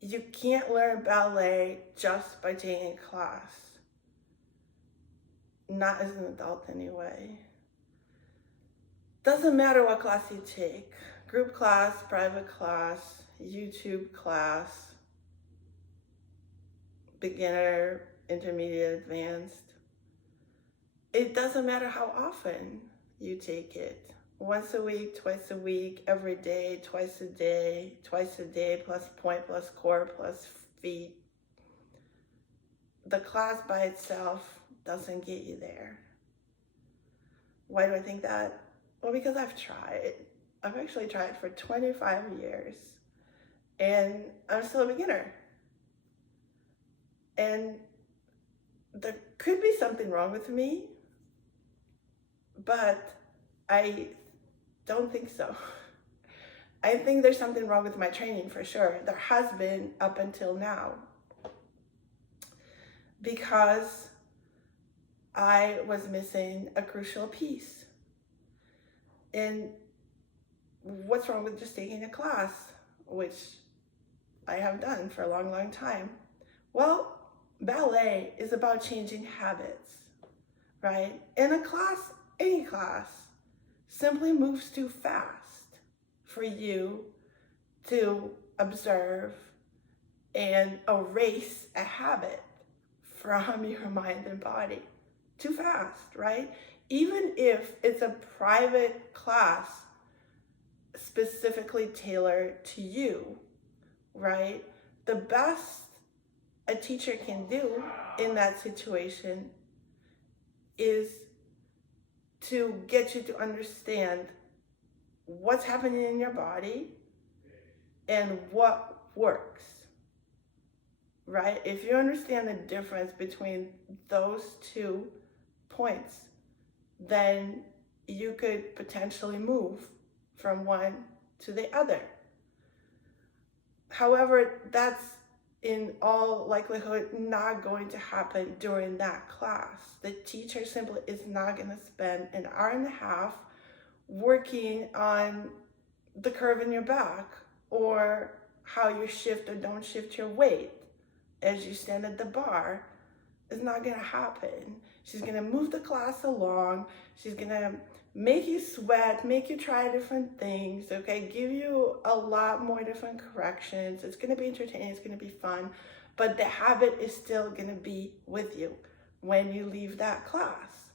You can't learn ballet just by taking a class. Not as an adult anyway. Doesn't matter what class you take. Group class, private class, YouTube class, beginner, intermediate, advanced. It doesn't matter how often you take it. Once a week, twice a week, every day, twice a day, plus point, plus core, plus feet. The class by itself doesn't get you there. Why do I think that? Well, because I've tried. I've actually tried for 25 years and I'm still a beginner. And there could be something wrong with me, but I don't think so. I think there's something wrong with my training for sure. There has been up until now. Because I was missing a crucial piece. And what's wrong with just taking a class, which I have done for a long, long time? Well, ballet is about changing habits, right? And a class, any class, simply moves too fast for you to observe and erase a habit from your mind and body. Too fast, right? Even if it's a private class specifically tailored to you, right? The best a teacher can do in that situation is to get you to understand what's happening in your body and what works, right? If you understand the difference between those 2 points, then you could potentially move from one to the other. However, that's in all likelihood not going to happen during that class. The teacher simply is not going to spend an hour and a half working on the curve in your back or how you shift or don't shift your weight as you stand at the bar. It's not going to happen. She's going to move the class along. She's going to make you sweat, make you try different things, okay? Give you a lot more different corrections. It's going to be entertaining. It's going to be fun. But the habit is still going to be with you when you leave that class.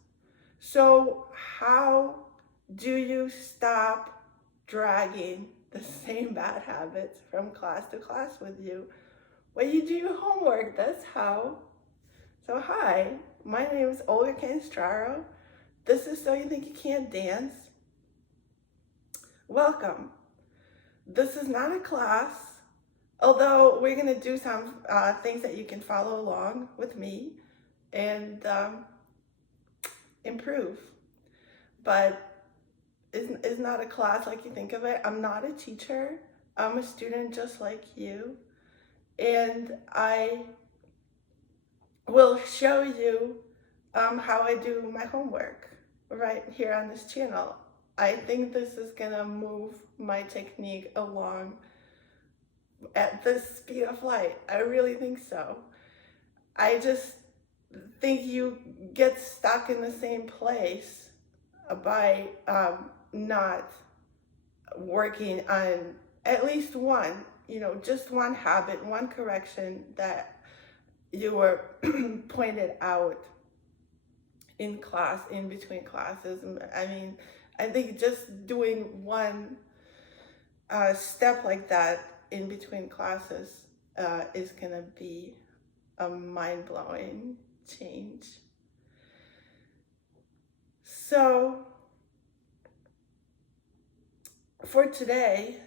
So how do you stop dragging the same bad habits from class to class with you? Well, you do your homework. That's how. So hi, my name is Olga Canstraro. This is So You Think You Can't Dance. Welcome. This is not a class, although we're going to do some things that you can follow along with me and improve. But it's not a class like you think of it. I'm not a teacher. I'm a student just like you. And I will show you how I do my homework right here on this channel. I think this is gonna move my technique along at the speed of light. I really think so. I just think you get stuck in the same place by not working on at least one, just one habit, one correction that you were pointed out in class, in between classes. I mean, I think just doing one step like that in between classes is gonna be a mind-blowing change. So for today,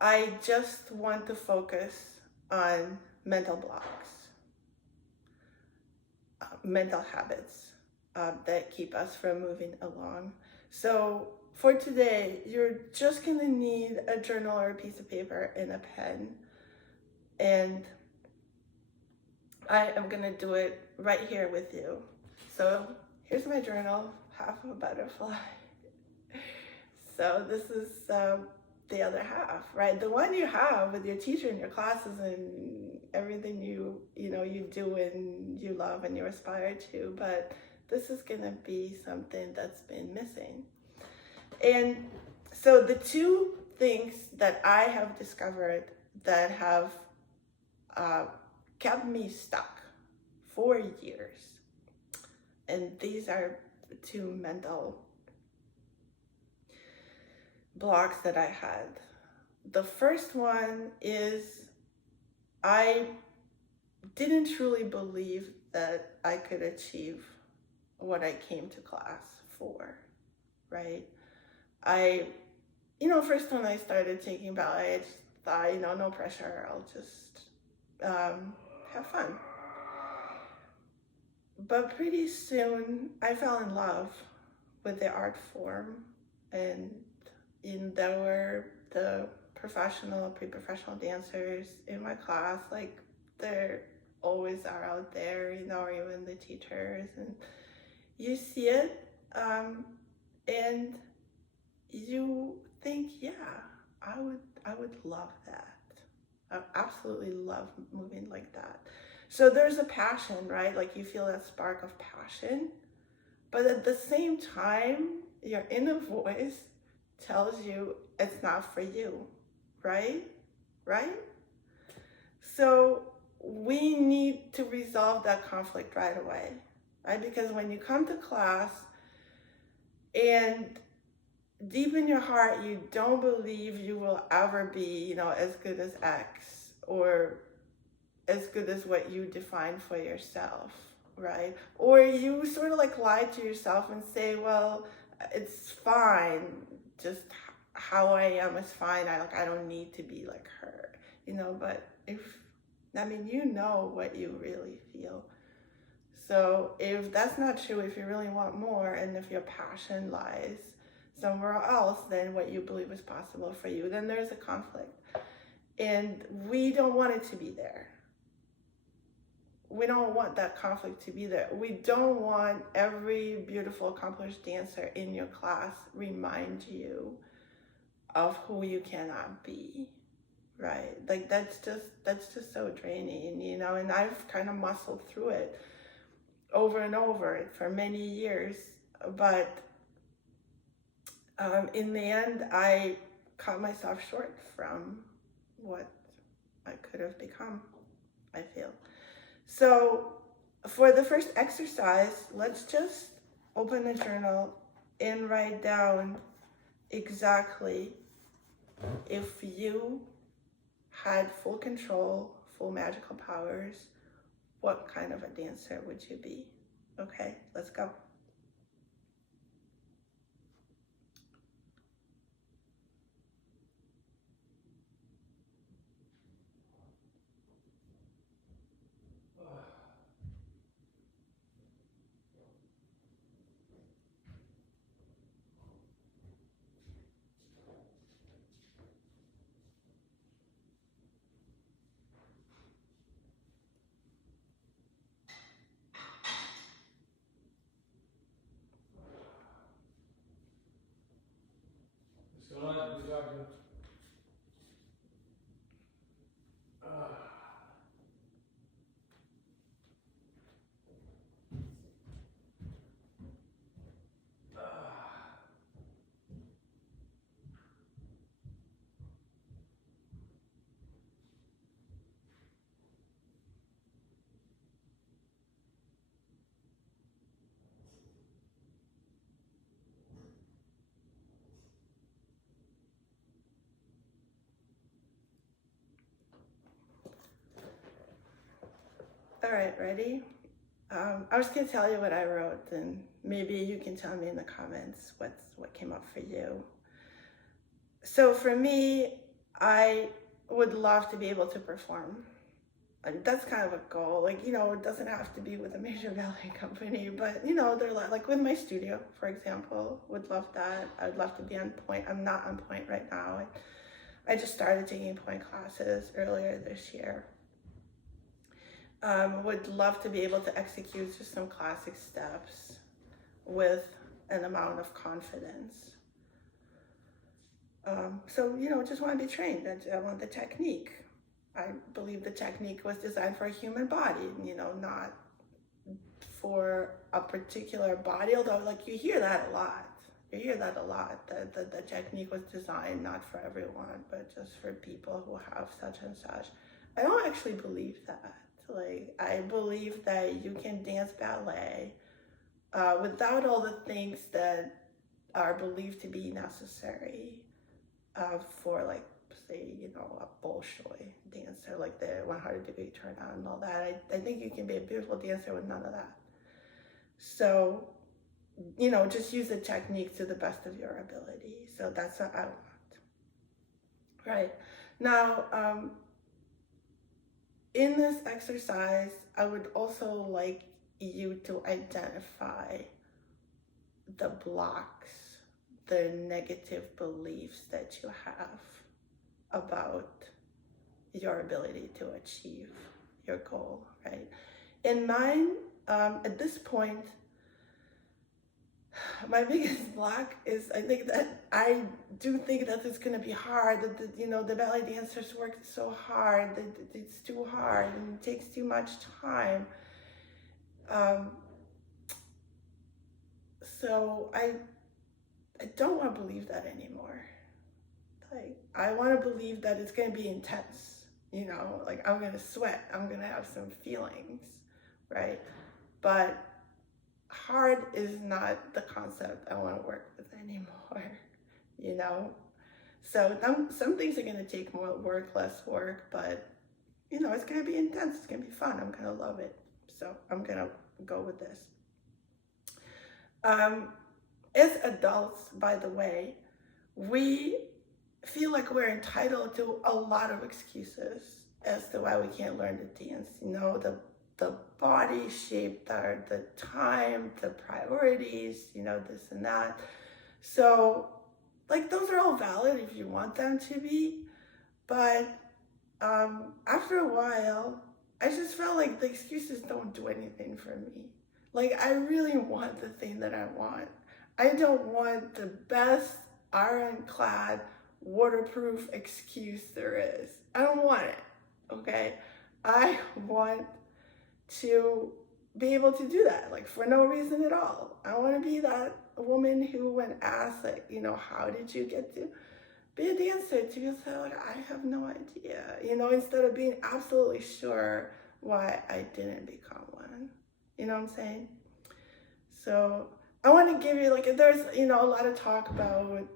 I just want to focus on mental blocks, mental habits that keep us from moving along. So for today, you're just gonna need a journal or a piece of paper and a pen. And I am gonna do it right here with you. So here's my journal, half of a butterfly. So this is the other half, right? The one you have with your teacher and your classes and everything you do and you love and you aspire to, but this is gonna be something that's been missing. And so the two things that I have discovered that have kept me stuck for years, and these are two mental blocks that I had. The first one is I didn't truly believe that I could achieve what I came to class for, right? First when I started taking ballet, I just thought, no pressure, I'll just have fun. But pretty soon I fell in love with the art form, and there were the professional, pre-professional dancers in my class, like there always are out there, or even the teachers, and you see it, and you think, yeah, I would love that. I absolutely love moving like that. So there's a passion, right? Like you feel that spark of passion, but at the same time, your inner voice tells you it's not for you, right? Right? So we need to resolve that conflict right away, right? Because when you come to class and deep in your heart, you don't believe you will ever be, as good as X or as good as what you define for yourself, right? Or you sort of like lie to yourself and say, well, it's fine, just how I am is fine. I don't need to be like her, but you know what you really feel. So if that's not true, if you really want more, and if your passion lies somewhere else than what you believe is possible for you, then there's a conflict. And we don't want it to be there. We don't want that conflict to be there. We don't want every beautiful, accomplished dancer in your class remind you of who you cannot be, right? Like that's just so draining, and I've kind of muscled through it over and over for many years, but in the end, I cut myself short from what I could have become, I feel. So for the first exercise, let's just open the journal and write down exactly, if you had full control, full magical powers, what kind of a dancer would you be? Okay, let's go. All right, ready? I was gonna tell you what I wrote, and maybe you can tell me in the comments what came up for you. So for me, I would love to be able to perform. That's kind of a goal. Like, it doesn't have to be with a major ballet company, but they're like with my studio, for example, would love that. I'd love to be on point. I'm not on point right now. I just started taking point classes earlier this year. Would love to be able to execute just some classic steps with an amount of confidence. So, just want to be trained. I want the technique. I believe the technique was designed for a human body, not for a particular body, although like you hear that a lot. You hear that a lot, that the technique was designed not for everyone, but just for people who have such and such. I don't actually believe that. Like, I believe that you can dance ballet without all the things that are believed to be necessary for, like, say, a Bolshoi dancer, like the 100-degree turnout and all that. I think you can be a beautiful dancer with none of that. So, just use the technique to the best of your ability. So that's what I want. Right. Now, in this exercise, I would also like you to identify the blocks, the negative beliefs that you have about your ability to achieve your goal, right? In mine, at this point, my biggest block is I do think that it's going to be hard, that the ballet dancers work so hard, that it's too hard and it takes too much time. So I don't want to believe that anymore. Like, I want to believe that it's going to be intense, like I'm going to sweat, I'm going to have some feelings, right? But hard is not the concept I want to work with anymore, So some things are going to take more work, less work, but, it's going to be intense. It's going to be fun. I'm going to love it. So I'm going to go with this. As adults, by the way, we feel like we're entitled to a lot of excuses as to why we can't learn to dance. The body shape, the time, the priorities, this and that. So, like, those are all valid if you want them to be. But after a while, I just felt like the excuses don't do anything for me. Like, I really want the thing that I want. I don't want the best ironclad, waterproof excuse there is. I don't want it, okay? I want to be able to do that, like, for no reason at all. I want to be that woman who, when asked, like, how did you get to be a dancer, to just say, like, I have no idea, instead of being absolutely sure why I didn't become one. You know what I'm saying? So I want to give you, like, there's, a lot of talk about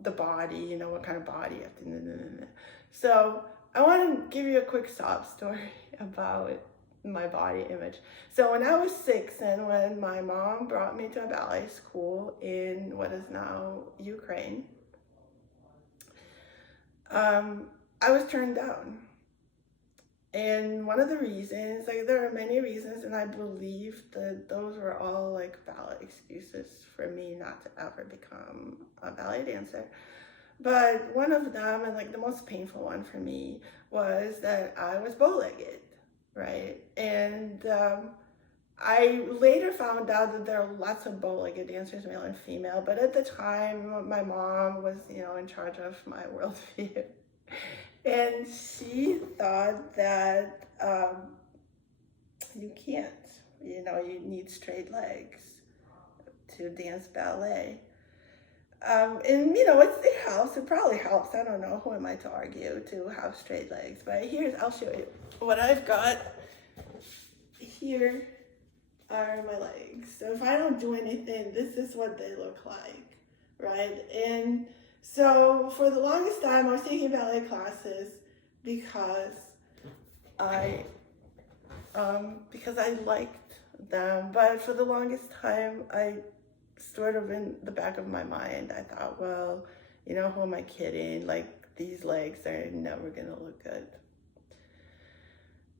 the body, what kind of body you have to. So I want to give you a quick sob story about my body image. So when I was 6 and when my mom brought me to a ballet school in what is now Ukraine, I was turned down. And one of the reasons, like, there are many reasons, and I believe that those were all, like, valid excuses for me not to ever become a ballet dancer. But one of them, and like the most painful one for me, was that I was bow-legged, right? And I later found out that there are lots of bow-legged dancers, male and female, but at the time, my mom was, in charge of my worldview. And she thought that you can't, you need straight legs to dance ballet. And it helps, it probably helps, I don't know, who am I to argue, to have straight legs, but I'll show you what I've got. Here are my legs. So if I don't do anything, this is what they look like, right? And so for the longest time, I was taking ballet classes because I liked them. But for the longest time, I sort of, in the back of my mind, I thought, well, who am I kidding? Like, these legs are never gonna look good.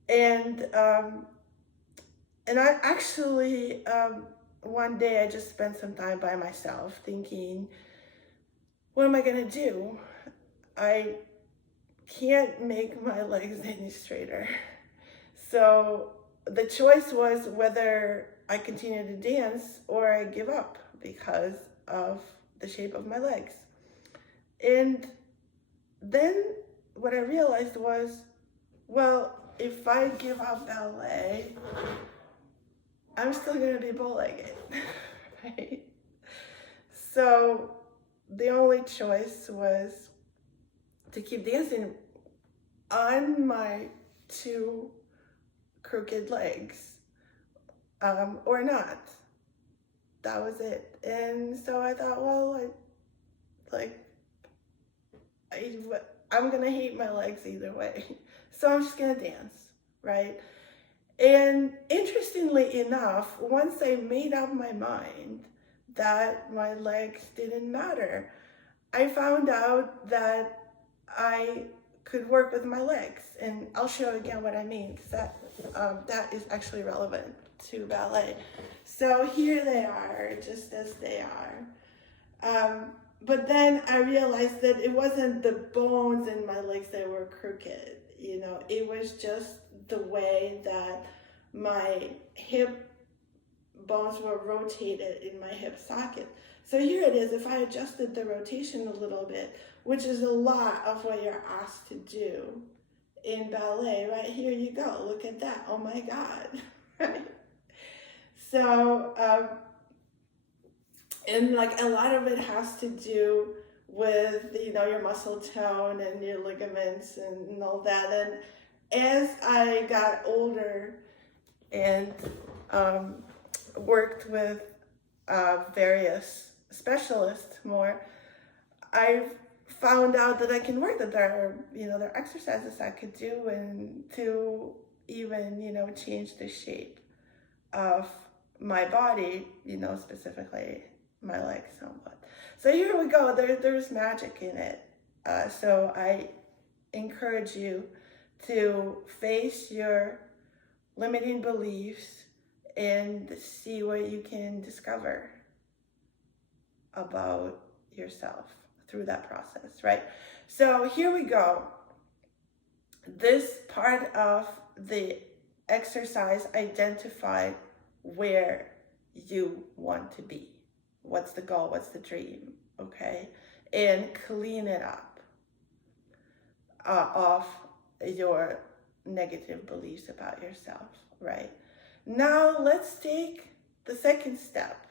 And I actually, one day I just spent some time by myself thinking, what am I gonna do? I can't make my legs any straighter. So the choice was whether I continue to dance or I give up because of the shape of my legs. And then what I realized was, well, if I give up ballet, I'm still gonna be bow-legged, right? So the only choice was to keep dancing on my two crooked legs, or not. That was it. And so I thought, well, like, I, I'm gonna hate my legs either way. So I'm just gonna dance, right? And interestingly enough, once I made up my mind that my legs didn't matter, I found out that I could work with my legs. And I'll show again what I mean, because that is actually relevant to ballet. So here they are, just as they are. But then I realized that it wasn't the bones in my legs that were crooked, it was just the way that my hip bones were rotated in my hip socket. So here it is, if I adjusted the rotation a little bit, which is a lot of what you're asked to do in ballet, right? Here you go, look at that, oh my God, right? So, and like a lot of it has to do with, your muscle tone and your ligaments and all that. And as I got older and worked with various specialists more, I found out that I can work, that there are exercises I could do and to even, change the shape of my body, specifically my legs somewhat. So here we go, there's magic in it. So I encourage you to face your limiting beliefs and see what you can discover about yourself through that process, right? So here we go. This part of the exercise, identify where you want to be. What's the goal? What's the dream? Okay? And clean it up of your negative beliefs about yourself, right? Now let's take the second step.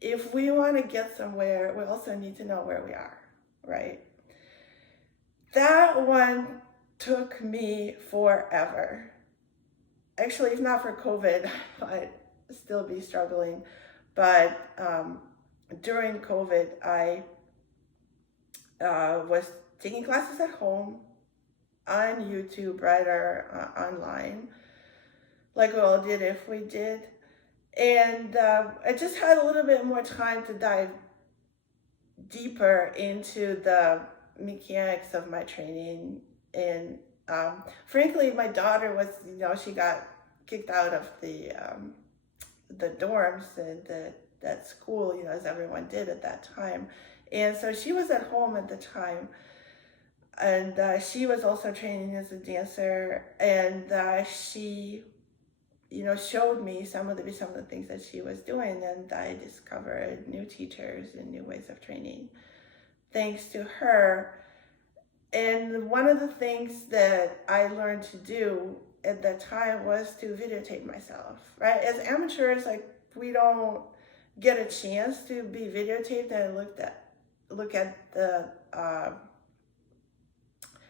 If we want to get somewhere, we also need to know where we are, right? That one took me forever. Actually, if not for COVID, I'd still be struggling. But during COVID, I was taking classes at home, on YouTube, right, or online, like we all did if we did. And I just had a little bit more time to dive deeper into the mechanics of my training. And frankly, my daughter was, she got kicked out of the dorms and that school, as everyone did at that time. And so she was at home at the time. And she was also training as a dancer. And she, showed me some of the things that she was doing. And I discovered new teachers and new ways of training thanks to her. And one of the things that I learned to do at that time was to videotape myself, right? As amateurs, like, we don't get a chance to be videotaped and look at the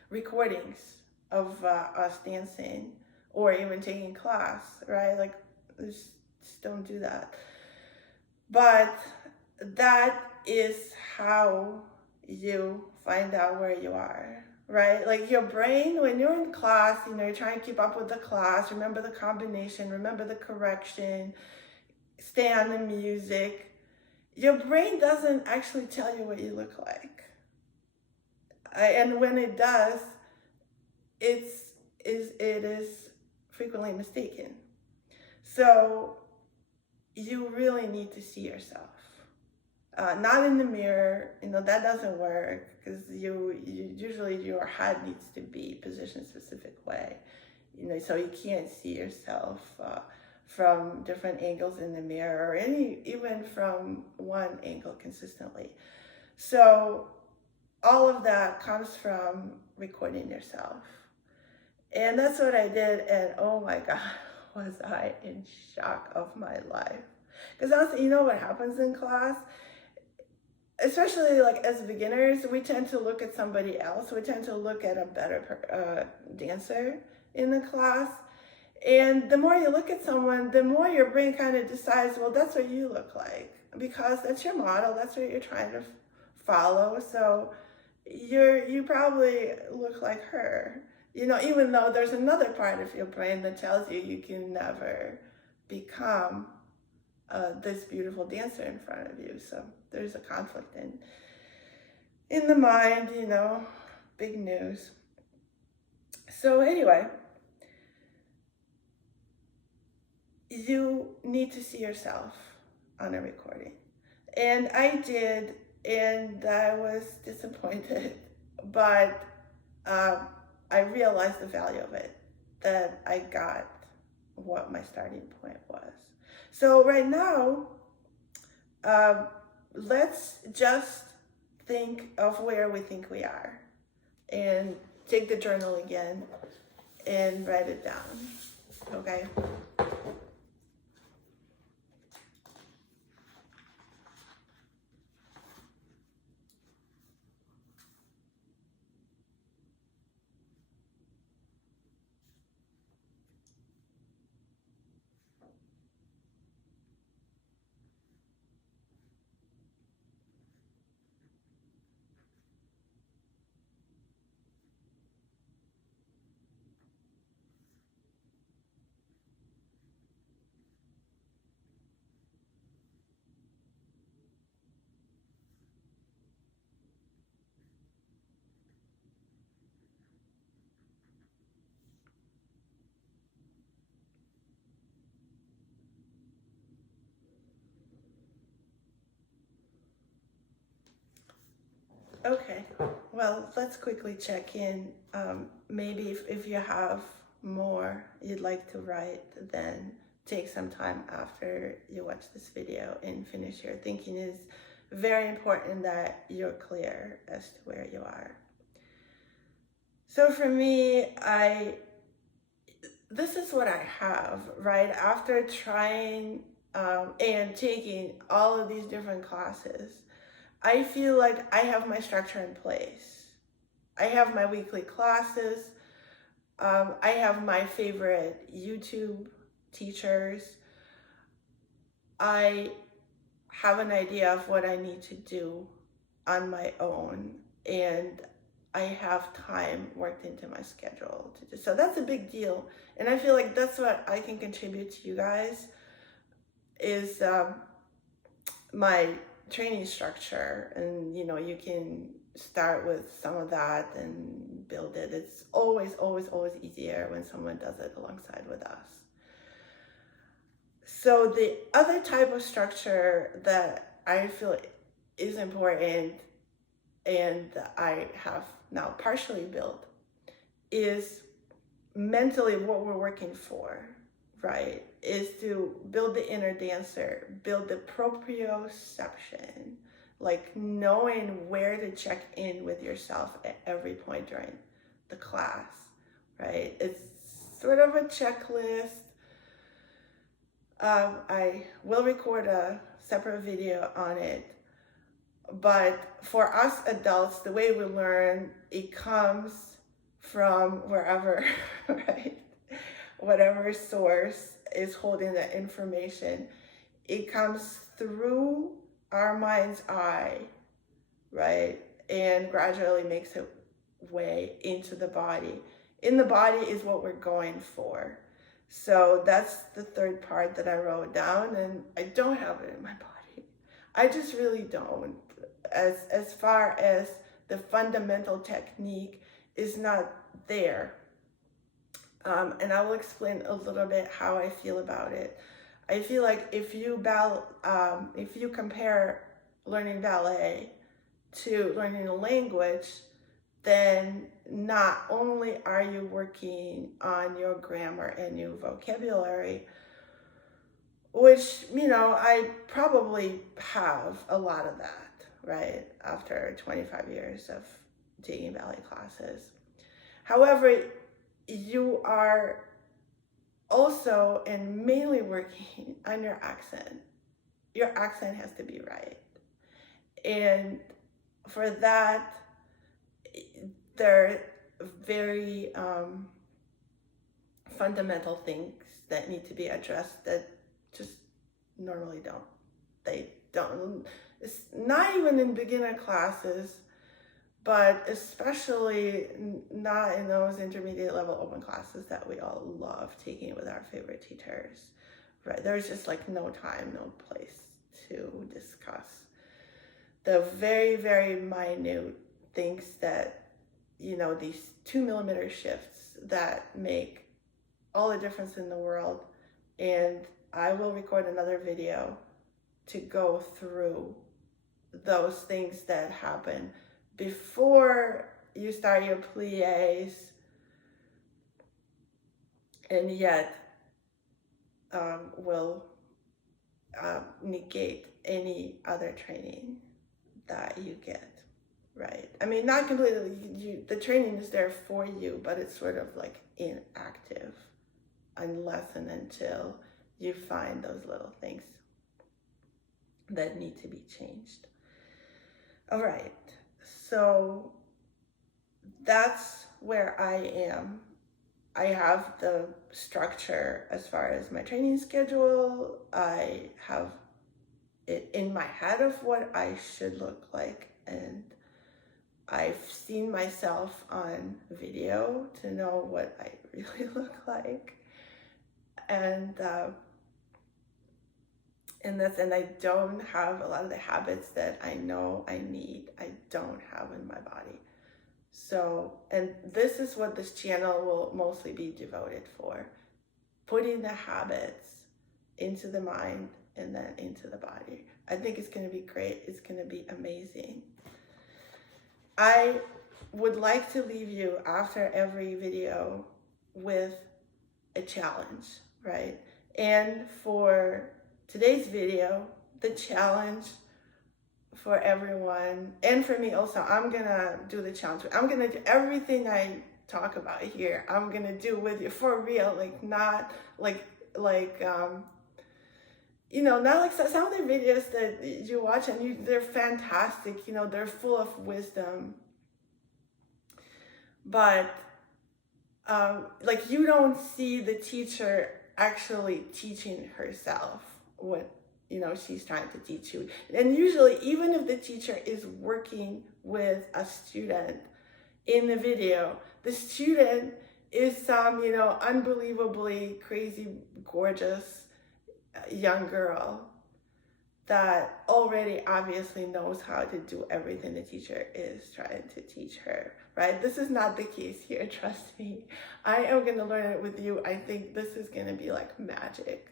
recordings of us dancing or even taking class, right? Like, just don't do that. But that is how you find out where you are, right? Like, your brain, when you're in class, you're trying to keep up with the class, remember the combination, remember the correction, stay on the music. Your brain doesn't actually tell you what you look like. And when it does, it is frequently mistaken. So you really need to see yourself. Not in the mirror, that doesn't work, because usually your head needs to be positioned a specific way, so you can't see yourself from different angles in the mirror, or even from one angle consistently. So all of that comes from recording yourself. And that's what I did, and oh my God, was I in shock of my life. Because also, you know what happens in class? Especially like as beginners, we tend to look at somebody else. We tend to look at a better dancer in the class. And the more you look at someone, the more your brain kind of decides, well, that's what you look like. Because that's your model, that's what you're trying to follow. So you probably look like her. You know, even though there's another part of your brain that tells you you can never become this beautiful dancer in front of you. So there's a conflict in the mind, you know, big news. So anyway, you need to see yourself on a recording. And I did, and I was disappointed, but I realized the value of it, that I got what my starting point was. So right now, let's just think of where we think we are, and take the journal again and write it down, okay? Okay, well, let's quickly check in. Maybe if you have more you'd like to write, then take some time after you watch this video and finish your thinking. Is very important that you're clear as to where you are. So for me, this is what I have, right? After trying and taking all of these different classes, I feel like I have my structure in place. I have my weekly classes. I have my favorite YouTube teachers. I have an idea of what I need to do on my own, and I have time worked into my schedule to do. So that's a big deal. And I feel like that's what I can contribute to you guys, is my training structure. And you know, you can start with some of that and build it. It's always easier when someone does it alongside with us. So the other type of structure that I feel is important, and I have now partially built, is mentally what we're working for, right? Is to build the inner dancer, build the proprioception, like knowing where to check in with yourself at every point during the class, right? It's sort of a checklist. I will record a separate video on it, but for us adults, the way we learn, it comes from wherever, right? Whatever source is holding that information, it comes through our mind's eye, right? And gradually makes its way into the body. In the body is what we're going for. So that's the third part that I wrote down, and I don't have it in my body. I just really don't. As far as the fundamental technique is not there. And I will explain a little bit how I feel about it. I feel like if you compare learning ballet to learning a language, then not only are you working on your grammar and your vocabulary, which, you know, I probably have a lot of that, right? After 25 years of taking ballet classes. However, you are also and mainly working on your accent. Your accent has to be right. And for that, there are very fundamental things that need to be addressed that just normally don't. They don't. It's not even in beginner classes, but especially not in those intermediate level open classes that we all love taking with our favorite teachers, right? There's just like no time, no place to discuss the very, very minute things that, you know, these 2 millimeter shifts that make all the difference in the world. And I will record another video to go through those things that happen before you start your pliés, and yet will negate any other training that you get, right? I mean, not completely, the training is there for you, but it's sort of like inactive unless and until you find those little things that need to be changed. All right, so that's where I am. I have the structure as far as my training schedule. I have it in my head of what I should look like, and I've seen myself on video to know what I really look like. And I don't have a lot of the habits that I know I need. I don't have in my body. So, and this is what this channel will mostly be devoted for, putting the habits into the mind and then into the body. I think it's going to be great. It's going to be amazing. I would like to leave you after every video with a challenge, right? And for today's video, the challenge for everyone and for me also, I'm gonna do the challenge. I'm gonna do everything I talk about here. I'm gonna do with you for real, like not you know, not like some of the videos that you watch and they're fantastic, you know, they're full of wisdom, but like you don't see the teacher actually teaching herself what, you know, she's trying to teach you. And usually, even if the teacher is working with a student in the video, the student is some, you know, unbelievably crazy, gorgeous young girl that already obviously knows how to do everything the teacher is trying to teach her, right? This is not the case here, trust me. I am going to learn it with you. I think this is going to be like magic,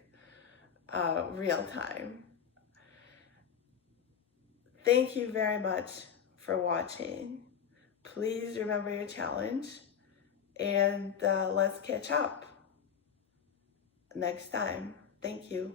real time. Thank you very much for watching. Please remember your challenge, and let's catch up next time. Thank you.